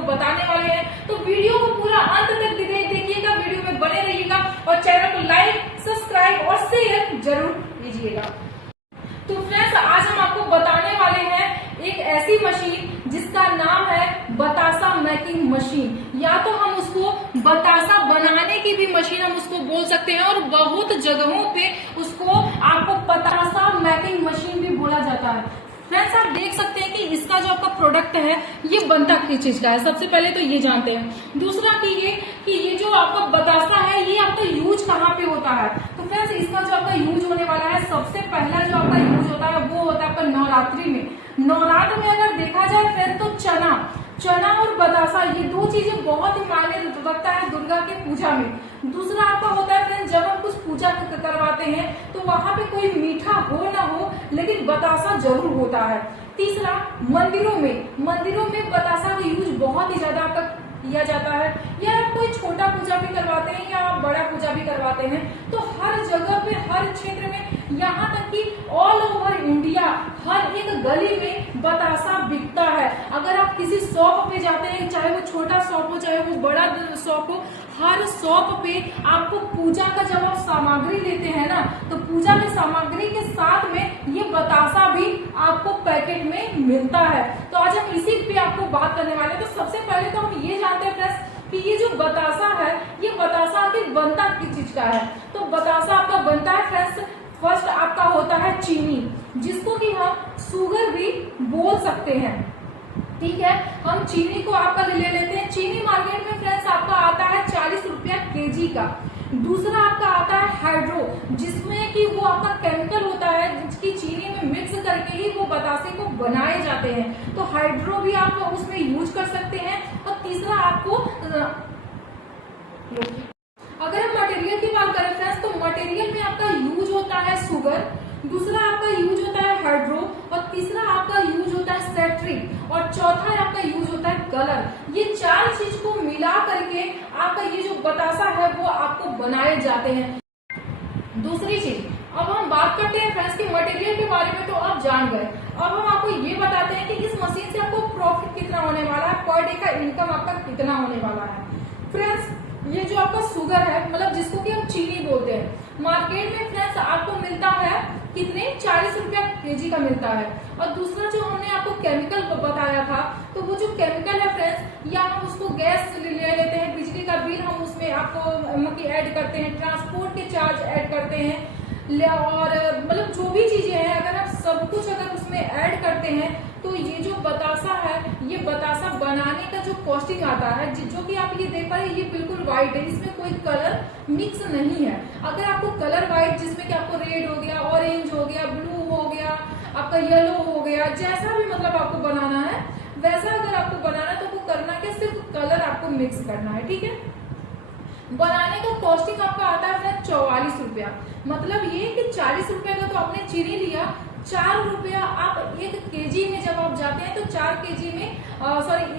आपको बताने वाले हैं। तो वीडियो को पूरा अंत तक देखिएगा, वीडियो में बने रहिएगा और चैनल को लाइक, सब्सक्राइब और शेयर जरूर कीजिएगा। तो फ्रेंड्स, आज हम आपको बताने वाले हैं एक ऐसी मशीन जिसका नाम है बतासा मेकिंग मशीन, या तो हम उसको बतासा बनाने की भी मशीन हम उसको बोल सकते हैं, और बहुत जगहों पे उसको आपको बतासा मेकिंग मशीन भी बोला जाता है। फ्रेंड्स, आप देख सकते हैं कि इसका जो आपका प्रोडक्ट है ये बनता किस चीज का है, सबसे पहले तो ये जानते हैं। दूसरा कि ये जो आपका बतासा है ये आपका यूज कहाँ पे होता है। तो फ्रेंड्स, इसका जो आपका यूज होने वाला है, सबसे पहला जो आपका यूज होता है वो होता है आपका नवरात्रि में। नवरात्र में अगर देखा जाए फ्रेंड्स तो चना और बतासा ये दो चीजें बहुत ही मायने रखता है दुर्गा के पूजा में। दूसरा आपका होता है फ्रेंड्स, जब हम कुछ पूजा करवाते हैं तो वहां पे कोई मीठा हो ना हो लेकिन बतासा जरूर होता है। तीसरा, मंदिरों में बतासा का यूज बहुत ही ज्यादा आपका किया जाता है, या आप कोई छोटा पूजा भी करवाते हैं या आप बड़ा पूजा भी करवाते हैं तो हर जगह पे, हर क्षेत्र में, यहाँ तक कि ऑल ओवर इंडिया हर एक गली में बतासा बिकता है। अगर आप किसी शॉप पे जाते हैं, चाहे वो छोटा शॉप हो चाहे वो बड़ा शॉप हो, हर शॉप पे आपको पूजा का जब आप सामग्री लेते हैं ना तो पूजा की सामग्री के साथ में ये बतासा भी आपको पैकेट में मिलता है। तो आज हम इसी पे आपको बात करने वाले हैं। तो सबसे पहले तो हम ये जानते हैं फ्रेंड्स कि ये जो बतासा है ये बतासा आखिर बनता किस चीज का है। तो बतासा आपका बनता है फ्रेंड्स, फर्स्ट आपका होता है चीनी, जिसको कि हम शुगर भी बोल सकते हैं। ठीक है, हम चीनी को आपका ले लेते हैं। चीनी मार्केट में फ्रेंड्स आपका आता है 40 रुपया केजी का। दूसरा आपका आता है हाइड्रो, जिसमें कि वो आपका केमिकल होता है जिसकी चीनी में मिक्स करके ही वो बतासे को बनाए जाते हैं। तो हाइड्रो भी आप उसमें यूज कर सकते हैं। और तीसरा आपको अगर हम मटेरियल की बात करें फ्रेंड्स तो मटेरियल में आपका यूज होता है शुगर, दूसरा आपका यूज होता है हाइड्रो, और तीसरा आपका यूज होता है सेट्रिक, और चौथा आपका यूज होता है कलर। ये चार चीज को मिला करके आपका ये जो बतासा है वो आपको बनाए जाते हैं। दूसरी चीज, अब हम बात करते हैं फ्रेंड्स की मटेरियल के बारे में तो आप जान गए। अब हम आपको ये बताते हैं कि इस मशीन से आपको प्रॉफिट कितना होने वाला है, पर डे का इनकम आपका कितना होने वाला है। फ्रेंड्स, ये जो आपका शुगर है, मतलब जिसको कि हम चीनी बोलते हैं, मार्केट में फ्रेंड्स आपको मिलता है कितने, 40 रुपया केजी का मिलता है। और दूसरा जो हमने आपको केमिकल बताया था, तो वो जो केमिकल है फ्रेंड्स, या हम उसको गैस ले लेते हैं, बिजली का बिल हम उसमें आपको ऐड करते हैं, ट्रांसपोर्ट के चार्ज ऐड करते हैं, और मतलब जो भी चीजें हैं अगर आप सब कुछ अगर उसमें ऐड करते हैं तो ये जो बतासा है, ये बतासा बनाने का जो कॉस्टिंग आता है, जो कि आप ये देख पा रहे हैं, ये बिल्कुल व्हाइट है, इसमें कोई कलर मिक्स नहीं है। अगर आपको कलर व्हाइट, जिसमें कि आपको रेड हो गया, ऑरेंज हो गया, ब्लू हो गया, आपका येलो हो गया, जैसा भी मतलब आपको बनाना है वैसा अगर आपको बनाना है तो वो करना क्या, सिर्फ कलर आपको मिक्स करना है। ठीक है, बनाने का कॉस्टिंग आपका आता है 44 रुपया। मतलब ये कि 40 रुपया का तो आपने चीनी लिया, 4 रुपया आप 1 केजी में जब आप जाते हैं तो 4 केजी में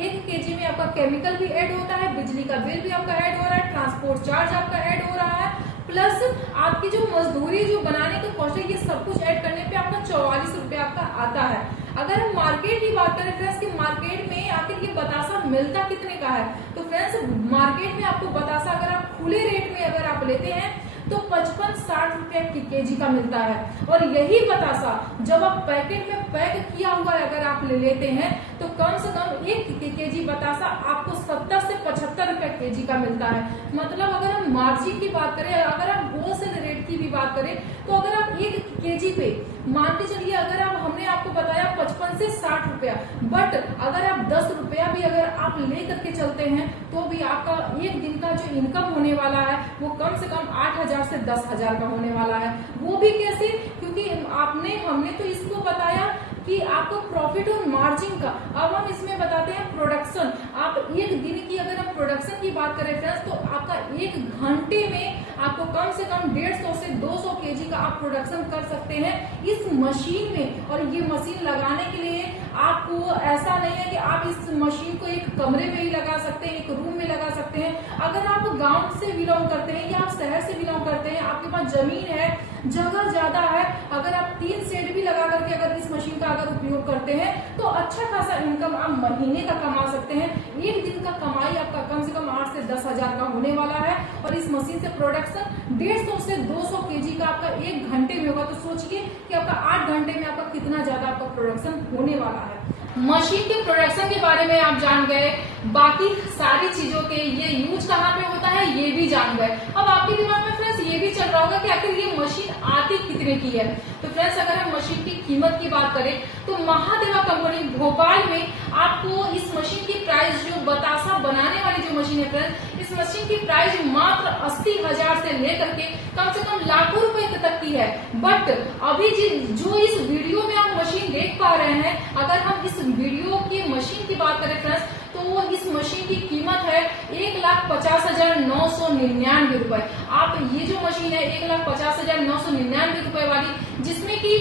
1 केजी में आपका केमिकल भी ऐड होता है, बिजली का बिल भी आपका ऐड हो रहा है, ट्रांसपोर्ट चार्ज आपका ऐड हो रहा है, प्लस आपकी जो मजदूरी जो बनाने का कॉस्ट है, ये सब कुछ ऐड करने पे आपका 44 रुपया आपका आता है। अगर हम मार्केट की बात करें फ्रेंड्स कि मार्केट में आखिर ये बतासा मिलता कितने का है, तो फ्रेंड्स मार्केट में आपको बतासा अगर आप खुले रेट में अगर आप लेते हैं तो 55-60 रुपया केजी का मिलता है। और यही बतासा जब आप पैकेट में पैक किया हुआ अगर आप ले लेते हैं तो कम से कम 1 केजी बतासा आपको 70 से 75 रुपया केजी का मिलता है। मतलब अगर हम मार्जिन की बात करें, अगर आप होलसेल रेट की भी बात करें, तो अगर आप 1 केजी पे मान के चलिए, अगर आप हमने आपको बताया 55 से 60 रुपया, बट अगर आप 10 रुपया भी अगर आप ले करके चलते हैं तो भी आपका एक दिन का जो इनकम होने वाला है वो कम से कम 8,000 से 10,000 का होने वाला है। वो भी कैसे, क्योंकि हमने तो इसको बताया कि आपको प्रॉफिट और मार्जिन का। अब हम इसमें बताते हैं प्रोडक्शन। आप एक दिन की अगर हम प्रोडक्शन की बात करें फ्रेंड्स तो आपका 1 घंटे में आपको कम से कम 150 से 200 केजी का आप प्रोडक्शन कर सकते हैं इस मशीन में। और ये मशीन लगाने के लिए आपको ऐसा नहीं है कि आप इस मशीन को एक कमरे में ही लगा सकते हैं, एक रूम में लगा सकते हैं। अगर आप गांव से बिलोंग करते हैं या आप शहर से बिलोंग करते हैं, आपके पास जमीन है, जगह ज्यादा है, अगर आप 3 शेड भी लगा करके अगर इस मशीन का अगर उपयोग करते हैं तो अच्छा खासा इनकम आप महीने का कमा सकते हैं। एक दिन का कमाई आपका कम से कम 8 से 10 हजार का होने वाला है और इस मशीन से प्रोडक्शन 150 से 200 केजी का आपका 1 घंटे में होगा। तो सोचिए कि आपका 8 घंटे में आपका कितना ज्यादा आपका प्रोडक्शन होने वाला है। मशीन के प्रोडक्शन के बारे में आप जान गए, बाकी सारी चीजों के ये यूज कहाँ पे होता है ये भी जान गए। अब आपके दिमाग में फ्रेंड्स ये भी चल रहा होगा कि आखिर ये मशीन आती कितने की है। तो फ्रेंड्स अगर हम मशीन की कीमत की बात करें तो महादेवा कंपनी भोपाल में आपको इस मशीन की प्राइस, जो बतासा बनाने वाली जो मशीन है फ्रेंड्स, इस मशीन की प्राइस मात्र 80,000 से लेकर के कम से कम लाखों रुपए तक की है। बट अभी जो इस वीडियो में आप मशीन देख पा रहे हैं, अगर हम इस वीडियो की मशीन की बात करें फ्रेंड्स तो इस मशीन की कीमत है 1,50,999 रुपए। आप ये जो मशीन है 1,50,999 रुपए वाली, जिसमें कि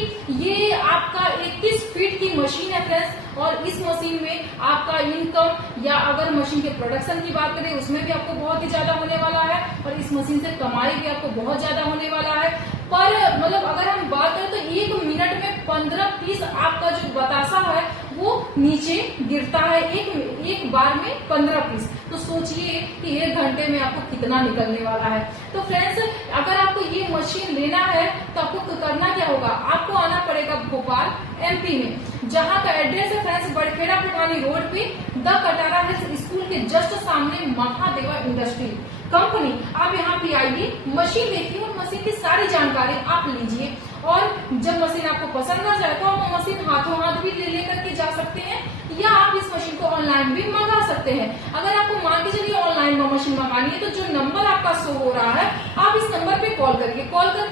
ये आपका 21 फीट की मशीन है फ्रेंड्स। और इस मशीन में आपका इनकम या अगर मशीन के प्रोडक्शन की बात करें उसमें भी आपको बहुत ही ज्यादा होने वाला है और इस मशीन से कमाई भी आपको बहुत ज्यादा होने वाला है। पर मतलब अगर हम बात करें तो 1 मिनट में 15 पीस आपका जो बतासा है वो नीचे गिरता है, एक बार में 15 पीस। तो सोचिए कि 1 घंटे में आपको कितना निकलने वाला है। तो फ्रेंड्स अगर आपको ये मशीन लेना है तो आपको करना क्या होगा, आपको आना पड़ेगा भोपाल MP में, जहाँ का एड्रेस है फ्रेंड्स बड़खेड़ा पुरानी रोड पे द कटारा हिल्स स्कूल के जस्ट सामने महादेवा इंडस्ट्री कंपनी। आप यहाँ पे आइए, मशीन देखिए और मशीन की सारी जानकारी आप लीजिए और जब मशीन आपको पसंद आ जाए तो आप मशीन हाथों हाथ भी ले करके जा सकते हैं या आप इस मशीन को ऑनलाइन भी मंगा सकते हैं। अगर आपको मान के चलिए ऑनलाइन में मशीन मंगानी है तो जो नंबर आपका शो हो रहा है आप इस नंबर पे कॉल करके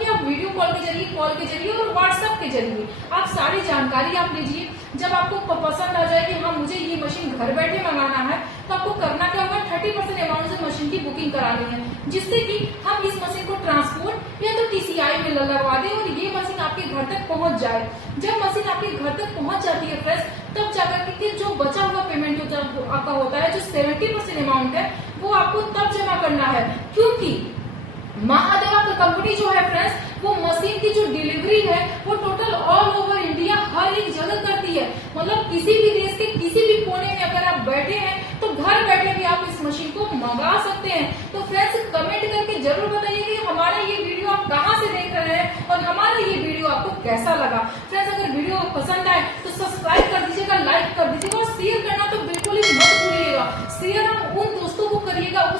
आप वीडियो कॉल के जरिए और व्हाट्सएप के जरिए आप सारी जानकारी आप लीजिए। जब आपको पसंद आ जाए कि हाँ मुझे ये मशीन घर बैठे मंगाना है तो आपको करना क्या होगा, 30% अमाउंट से मशीन की बुकिंग करानी है, जिससे कि हम इस मशीन को ट्रांसपोर्ट या तो TCI में लगवा दें और ये मशीन आपके घर तक पहुंच जाए। जब मशीन आपके घर तक पहुंच जाती है फ्रेंड्स तब जाकर के जो बचा हुआ पेमेंट आपका होता है, जो 70% अमाउंट है वो आपको तब जमा करना है, क्योंकि महादेवा कंपनी जो है फ्रेंड्स वो मशीन की जो डिलीवरी है वो टोटल ऑल ओवर इंडिया हर एक जगह करती है। मतलब किसी भी देश के किसी भी कोने में अगर आप बैठे हैं तो घर बैठे भी आप इस मशीन को मंगा सकते हैं। तो फ्रेंड्स कमेंट करके जरूर बताइए कि हमारा ये वीडियो आप कहाँ से देख रहे हैं और हमारा ये वीडियो आपको कैसा लगा। फ्रेंड्स अगर वीडियो पसंद आए तो सब्सक्राइब कर दीजिएगा, लाइक कर दीजिएगा और शेयर करना तो बिल्कुल ही मत भूलिएगा। शेयर आप उन दोस्तों को करिएगा, आप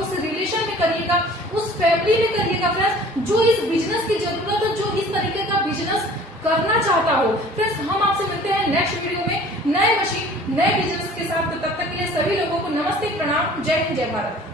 उस रिलेशन में करिएगा, उस फैमिली में करिएगा फ्रेंड्स जो इस बिजनेस की जरूरत है, जो इस तरीके का बिजनेस करना चाहता हो। फ्रेंड्स हम आपसे मिलते हैं नेक्स्ट वीडियो में नए मशीन नए बिजनेस के साथ। तो तब तक के लिए सभी लोगों को नमस्ते, प्रणाम, जय हिंद, जय भारत।